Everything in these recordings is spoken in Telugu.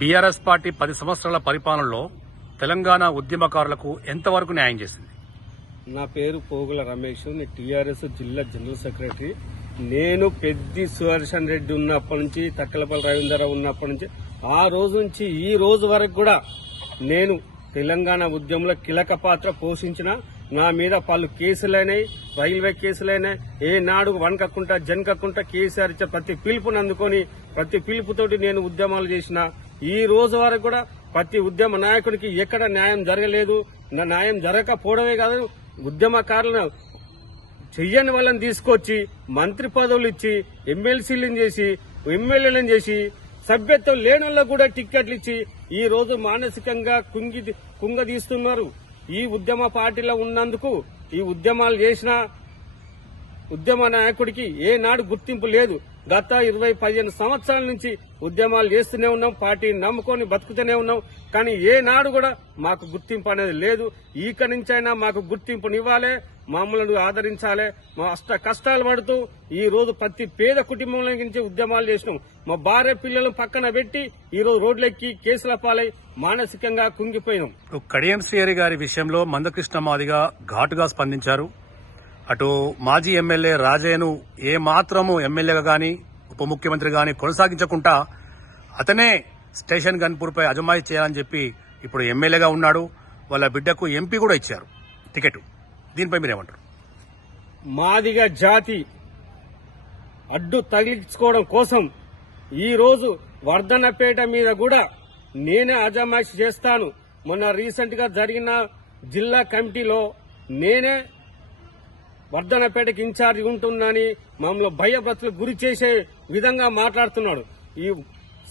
బీఆర్ఎస్ పార్టీ 10 సంవత్సరాల పరిపాలనలో తెలంగాణ ఉద్యమకారులకు ఎంతవరకు న్యాయం చేసింది? నా పేరు పోగుల రమేష్, నేను టీఆర్ఎస్ జిల్లా జనరల్ సెక్రటరీ. నేను పెద్ది సుదర్శన్ రెడ్డి ఉన్నప్పటి నుంచి, తక్కలపల్లి రవీంద్రరావు ఉన్నప్పటి నుంచి, ఆ రోజు నుంచి ఈ రోజు వరకు కూడా నేను తెలంగాణ ఉద్యమంలో కీలక పాత్ర పోషించిన. నా మీద పలు కేసులైనాయి, రైల్వే కేసులైనాయి. ఏనాడు వనకకుండా జనకకుండా కేసీఆర్ ఇచ్చే ప్రతి పిలుపుని అందుకొని ప్రతి పిలుపుతోటి నేను ఉద్యమాలు చేసిన. ఈ రోజు వరకు కూడా ప్రతి ఉద్యమ నాయకుడికి ఎక్కడ న్యాయం జరగలేదు. నా న్యాయం జరగకపోవడమే కాదు, ఉద్యమకారులను చెయ్యని వాళ్ళని తీసుకొచ్చి మంత్రి పదవులు ఇచ్చి ఎమ్మెల్సీలను చేసి ఎమ్మెల్యేలను చేసి సభ్యత్వం లేని వాళ్ళకు కూడా టిక్కెట్లు ఇచ్చి ఈ రోజు మానసికంగా కుంగదీస్తున్నారు. ఈ ఉద్యమ పార్టీలో ఉన్నందుకు ఈ ఉద్యమాలు చేసిన ఉద్యమ నాయకుడికి ఏనాడు గుర్తింపు లేదు. గత 20-15 సంవత్సరాల నుంచి ఉద్యమాలు చేస్తూనే ఉన్నాం, పార్టీని నమ్ముకొని బతుకుతూనే ఉన్నాం. కానీ ఏనాడు కూడా మాకు గుర్తింపు అనేది లేదు. ఈక నుంచైనా మాకు గుర్తింపునివ్వాలి, మమ్మల్ని ఆదరించాలి. మా అష్ట కష్టాలు పడుతూ ఈ రోజు ప్రతి పేద కుటుంబంలో నుంచి ఉద్యమాలు చేసినాం. మా భార్య పిల్లలను పక్కన పెట్టి ఈ రోజు రోడ్లెక్కి కేసుల పాలై మానసికంగా కుంగిపోయినాం. కడియం శ్రీహరి గారి విషయంలో మందకృష్ణ మాదిగ ఘాటుగా స్పందించారు. అటు మాజీ ఎమ్మెల్యే రాజయ్యను ఏ మాత్రము ఎమ్మెల్యేగా గాని ఉప ముఖ్యమంత్రి గాని కొనసాగించకుండా అతనే స్టేషన్ గన్పూర్పై అజమాయి చేయాలని చెప్పి ఇప్పుడు ఎమ్మెల్యేగా ఉన్నాడు. వాళ్ళ బిడ్డకు ఎంపీ కూడా ఇచ్చారు టికెట్. దీనిపై మీరేమంటారు? మాదిగ జాతి అడ్డు తగిలించుకోవడం కోసం ఈ రోజు వర్ధన్నపేట మీద కూడా నేనే అజమాయిషి చేస్తాను. మొన్న రీసెంట్ గా జరిగిన జిల్లా కమిటీలో నేనే వర్ధన్నపేటకి ఇన్ఛార్జి ఉంటుందని మమ్మల్ని భయభ్రతులకు గురి చేసే విధంగా మాట్లాడుతున్నాడు. ఈ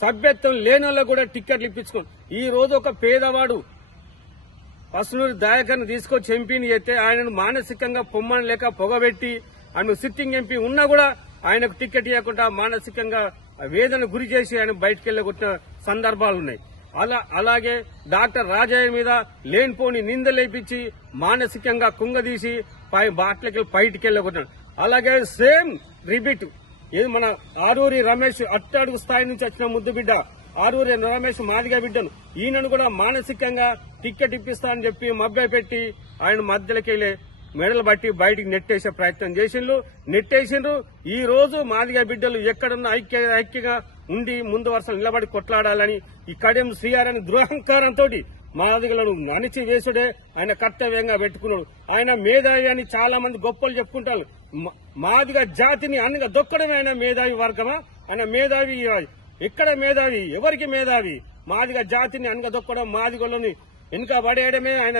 సభ్యత్వం లేని వాళ్ళకు కూడా టిక్కెట్లు ఇప్పించుకోండి. ఈ రోజు ఒక పేదవాడు పసునూరి దయాకర్ని తీసుకొచ్చి ఎంపీని చేస్తే ఆయనను మానసికంగా పొమ్మని లేక పొగబెట్టి ఆయన సిట్టింగ్ ఎంపీ ఉన్నా కూడా ఆయనకు టికెట్ ఇవ్వకుండా మానసికంగా వేదన గురి చేసి ఆయన బయటకు వెళ్ళగొట్టిన సందర్భాలున్నాయి. అలాగే డాక్టర్ రాజయ్య మీద లేనిపోని నిందలేపించి మానసికంగా కుంగదీసి బాట్లకి బయటికి వెళ్ళగొట్టాడు. అలాగే సేమ్ రిపీట్ ఇది మన ఆరూరి రమేష్ అట్టడుగు స్థాయి నుంచి వచ్చిన ముద్దు బిడ్డ ఆరూరి రమేష్ మాదిగ బిడ్డను ఈయనను కూడా మానసికంగా టిక్కెట్ ఇప్పిస్తానని చెప్పి మభ్య పెట్టి ఆయన మధ్యలోకి వెళ్లి మెడలు బట్టి బయటికి నెట్టేసే ప్రయత్నం నెట్టేసిండ్రు. ఈ రోజు మాదిగ బిడ్డలు ఎక్కడున్న ఐక్యంగా ఉండి ముందు వరుసలు నిలబడి కొట్లాడాలని ఈ కడియం శ్రీహరి అనే దురహంకారంతో మాదిగలను అణిచి వేసుడే ఆయన కర్తవ్యంగా పెట్టుకున్నాడు. ఆయన మేధావి అని చాలా మంది గొప్పలు చెప్పుకుంటారు. మాదిగ జాతిని అన్నగా దొక్కడమే ఆయన మేధావి వర్గమా? ఆయన మేధావి ఎక్కడ మేధావి? ఎవరికి మేధావి? మాదిగ జాతిని అన్నగా దొక్కడం, మాదిగలను వెనుక పడేయడమే ఆయన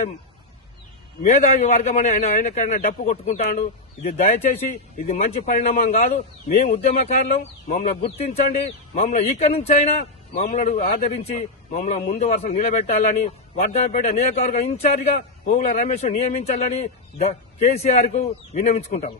మేధావి వర్గం అని ఆయనకైనా డప్పు కొట్టుకుంటాడు. ఇది దయచేసి ఇది మంచి పరిణామం కాదు. మేము ఉద్యమకారులం, మమ్మల్ని గుర్తించండి. మమ్మల్ని ఇక నుంచైనా మమ్మల్ని ఆదరించి మమ్మల్ని ముందు వరుసలు నిలబెట్టాలని, వర్ధన్నపేట నియోజకవర్గ ఇన్ఛార్జిగా పోగుల రమేష్ నియమించాలని కేసీఆర్ కు విన్నవించుకుంటాము.